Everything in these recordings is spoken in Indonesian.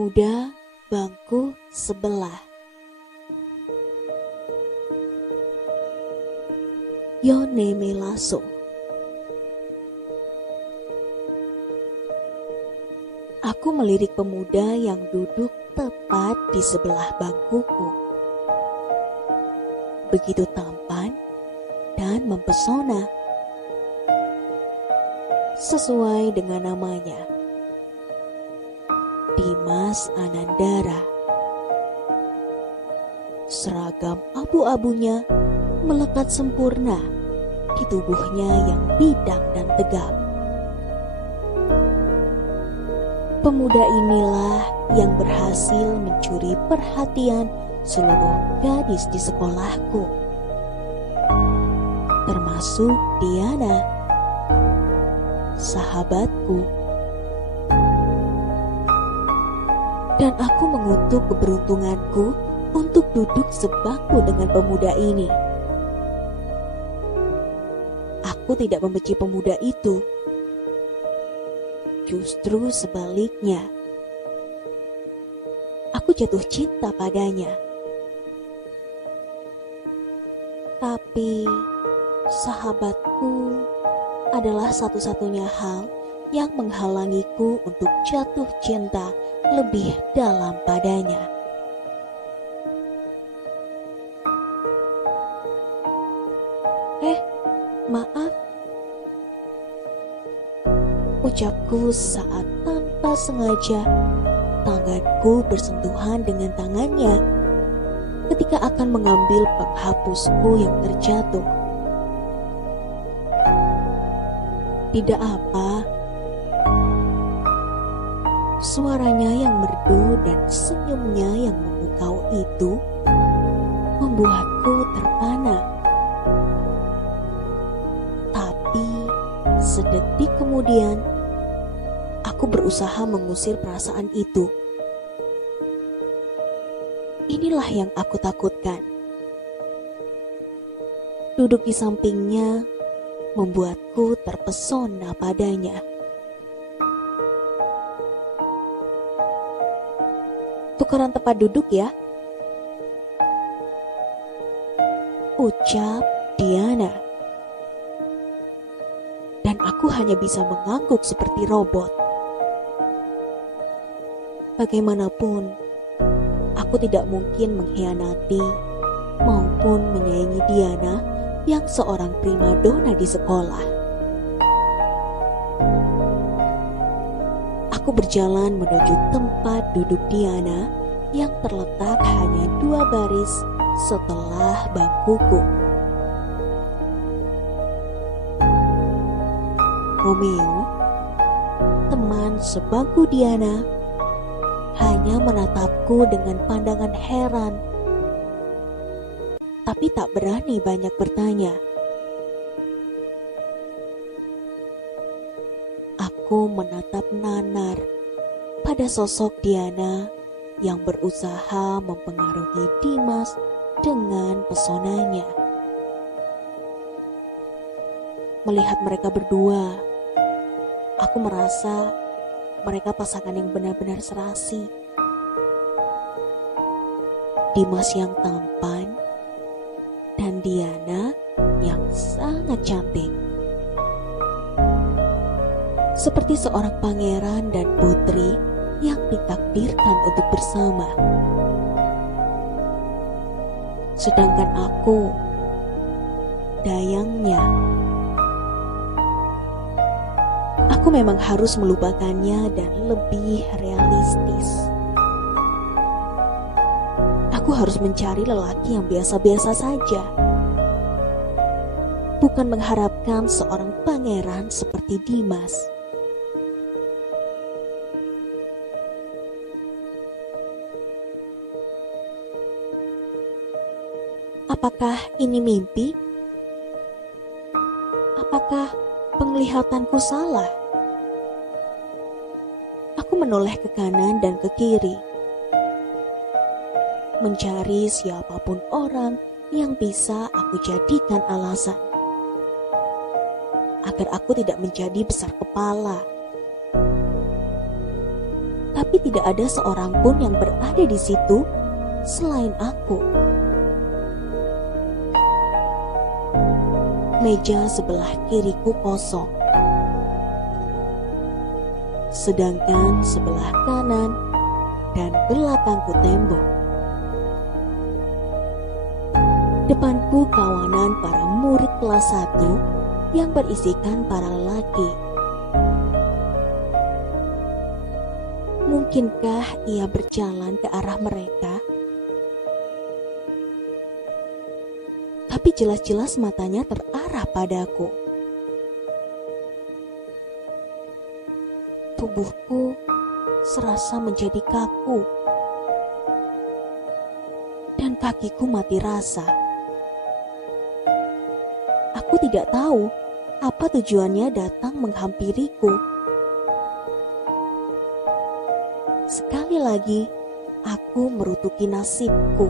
Pemuda bangku sebelah. Yone Melaso. Aku melirik pemuda yang duduk tepat di sebelah bangkuku. Begitu tampan dan mempesona. Sesuai dengan namanya, Dimas Anandara. Seragam abu-abunya melekat sempurna di tubuhnya yang bidang dan tegap. Pemuda inilah yang berhasil mencuri perhatian seluruh gadis di sekolahku, termasuk Diana, sahabatku. Dan aku mengutuk keberuntunganku untuk duduk sebangku dengan pemuda ini. Aku tidak membenci pemuda itu. Justru sebaliknya. Aku jatuh cinta padanya. Tapi sahabatku adalah satu-satunya hal yang menghalangiku untuk jatuh cinta lebih dalam padanya. Maaf, ucapku saat tanpa sengaja tanganku bersentuhan dengan tangannya ketika akan mengambil penghapusku yang terjatuh. Tidak apa. Suaranya yang merdu dan senyumnya yang memukau itu membuatku terpana. Tapi sedetik kemudian aku berusaha mengusir perasaan itu. Inilah yang aku takutkan. Duduk di sampingnya membuatku terpesona padanya. Tukeran tempat duduk ya, ucap Diana. Dan aku hanya bisa mengangguk seperti robot. Bagaimanapun, aku tidak mungkin mengkhianati maupun menyayangi Diana yang seorang primadona di sekolah. Aku berjalan menuju tempat duduk Diana yang terletak hanya 2 baris setelah bangkuku. Romeo, teman sebangku Diana, hanya menatapku dengan pandangan heran, tapi tak berani banyak bertanya. Aku menatap nanar pada sosok Diana yang berusaha mempengaruhi Dimas dengan pesonanya. Melihat mereka berdua, aku merasa mereka pasangan yang benar-benar serasi. Dimas yang tampan dan Diana yang sangat cantik. Seperti seorang pangeran dan putri yang ditakdirkan untuk bersama. Sedangkan aku, dayangnya, aku memang harus melupakannya dan lebih realistis. Aku harus mencari lelaki yang biasa-biasa saja, bukan mengharapkan seorang pangeran seperti Dimas. Apakah ini mimpi? Apakah penglihatanku salah? Aku menoleh ke kanan dan ke kiri, mencari siapapun orang yang bisa aku jadikan alasan agar aku tidak menjadi besar kepala. Tapi tidak ada seorang pun yang berada di situ selain aku. Meja sebelah kiriku kosong, sedangkan sebelah kanan dan belakangku tembok. Depanku kawanan para murid kelas 1 yang berisikan para lelaki. Mungkinkah ia berjalan ke arah mereka? Tapi jelas-jelas matanya terarah padaku. Tubuhku serasa menjadi kaku dan kakiku mati rasa. Aku tidak tahu apa tujuannya datang menghampiriku. Sekali lagi, aku merutuki nasibku.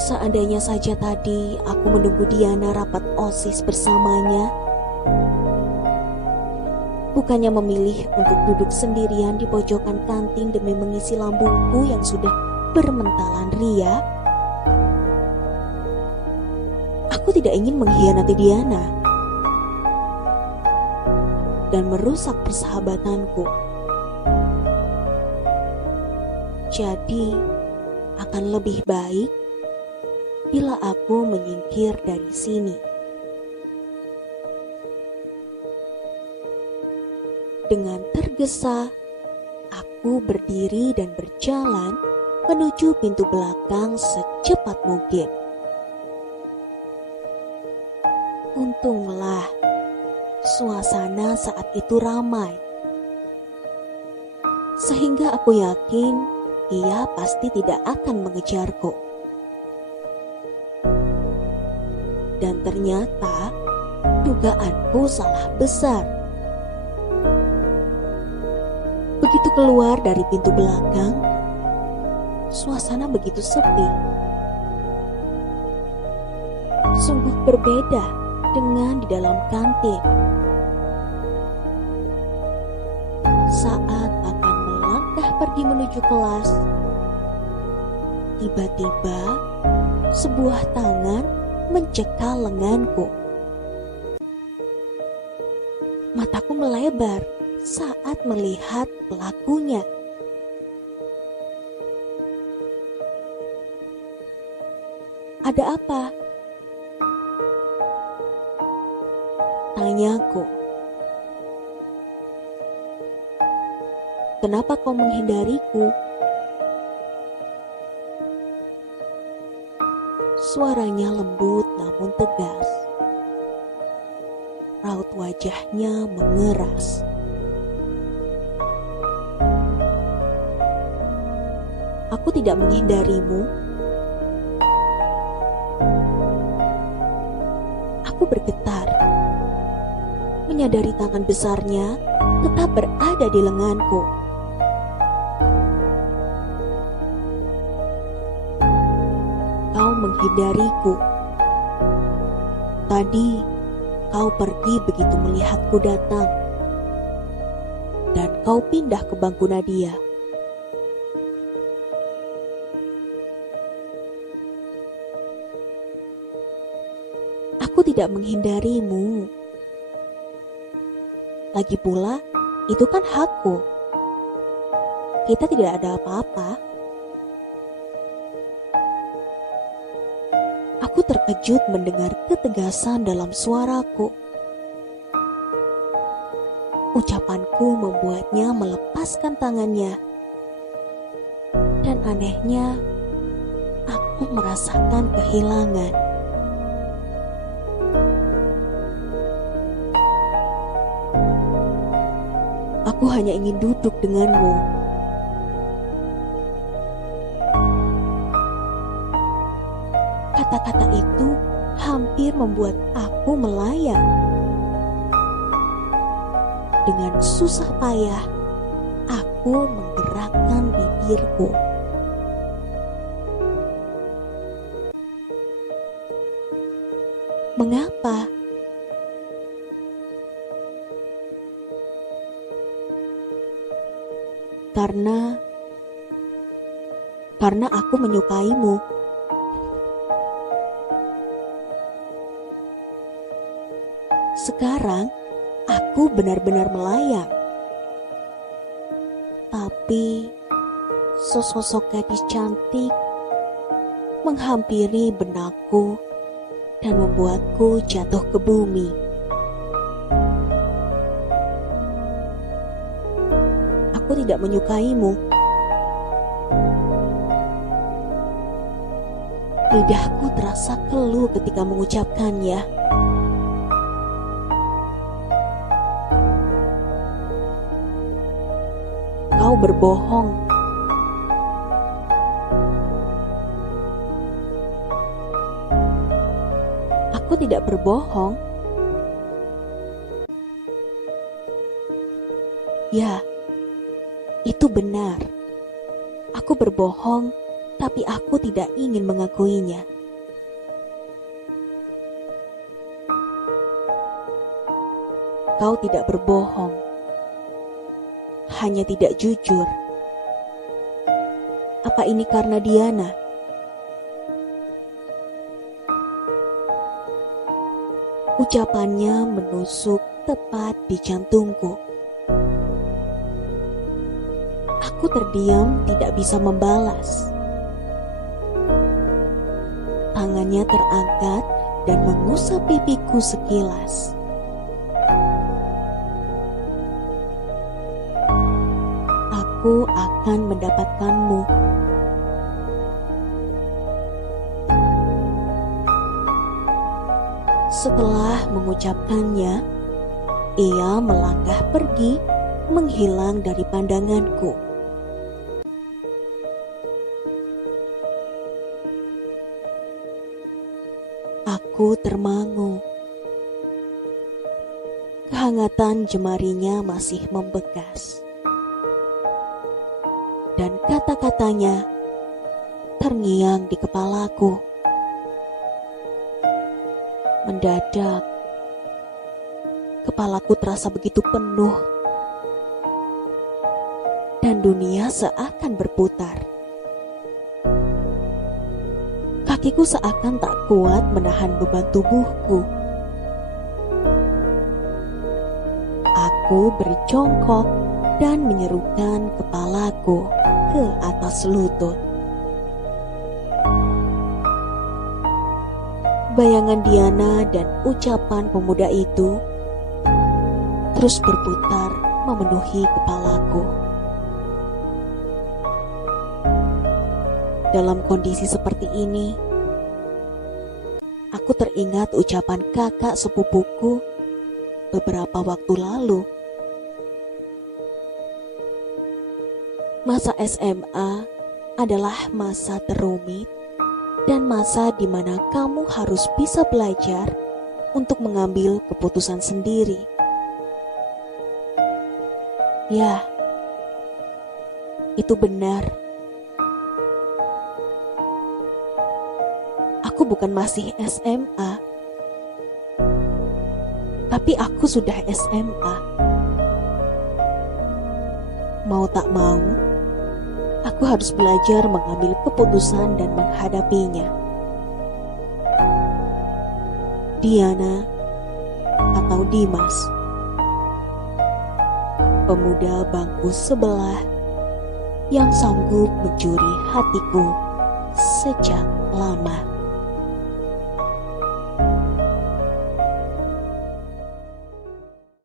Seandainya saja tadi aku menunggu Diana rapat OSIS bersamanya, bukannya memilih untuk duduk sendirian di pojokan kantin demi mengisi lambungku yang sudah bermentalan ria. Aku tidak ingin mengkhianati Diana dan merusak persahabatanku. Jadi, akan lebih baik bila aku menyingkir dari sini. Dengan tergesa, aku berdiri dan berjalan menuju pintu belakang secepat mungkin. Untunglah, suasana saat itu ramai, sehingga aku yakin ia pasti tidak akan mengejarku. Dan ternyata dugaanku salah besar. Begitu keluar dari pintu belakang, suasana begitu sepi. Sungguh berbeda dengan di dalam kantin. Saat akan melangkah pergi menuju kelas, tiba-tiba sebuah tangan mencekal lenganku. Mataku melebar saat melihat pelakunya. "Ada apa?" tanyaku. "Kenapa kau menghindariku?" Suaranya lembut namun tegas. Raut wajahnya mengeras. "Aku tidak menghindarimu." Aku bergetar, menyadari tangan besarnya tetap berada di lenganku. "Kau menghindariku. Tadi kau pergi begitu melihatku datang, dan kau pindah ke bangku Nadia." "Aku tidak menghindarimu. Lagi pula, itu kan hakku. Kita tidak ada apa-apa." Aku terkejut mendengar ketegasan dalam suaraku. Ucapanku membuatnya melepaskan tangannya. Dan anehnya, aku merasakan kehilangan. "Aku hanya ingin duduk denganmu." Kata-kata itu hampir membuat aku melayang. Dengan susah payah, aku menggerakkan bibirku. "Mengapa?" Karena aku menyukaimu. Sekarang aku benar-benar melayang. Tapi sosok gadis cantik menghampiri benakku dan membuatku jatuh ke bumi. Aku tidak menyukaimu. Lidahku terasa keluh ketika mengucapkannya. Kau berbohong. Aku tidak berbohong. Ya, itu benar. Aku berbohong, tapi aku tidak ingin mengakuinya. Kau tidak berbohong, hanya tidak jujur. Apa ini karena Diana? Ucapannya menusuk tepat di jantungku. Aku terdiam, tidak bisa membalas. Tangannya terangkat dan mengusap pipiku sekilas. Aku akan mendapatkanmu. Setelah mengucapkannya, ia melangkah pergi, menghilang dari pandanganku. Aku termangu. Kehangatan jemarinya masih membekas. Dan kata-katanya terngiang di kepalaku. Mendadak, kepalaku terasa begitu penuh dan dunia seakan berputar. Kakiku seakan tak kuat menahan beban tubuhku. Aku berjongkok dan menyerukan kepalaku ke atas lutut. Bayangan Diana dan ucapan pemuda itu terus berputar memenuhi kepalaku. Dalam kondisi seperti ini, aku teringat ucapan kakak sepupuku beberapa waktu lalu. Masa SMA adalah masa terumit dan masa di mana kamu harus bisa belajar untuk mengambil keputusan sendiri. Ya, itu benar. Aku bukan masih SMA, tapi aku sudah SMA. Mau tak mau, aku harus belajar mengambil keputusan dan menghadapinya. Diana atau Dimas, pemuda bangku sebelah yang sanggup mencuri hatiku sejak lama.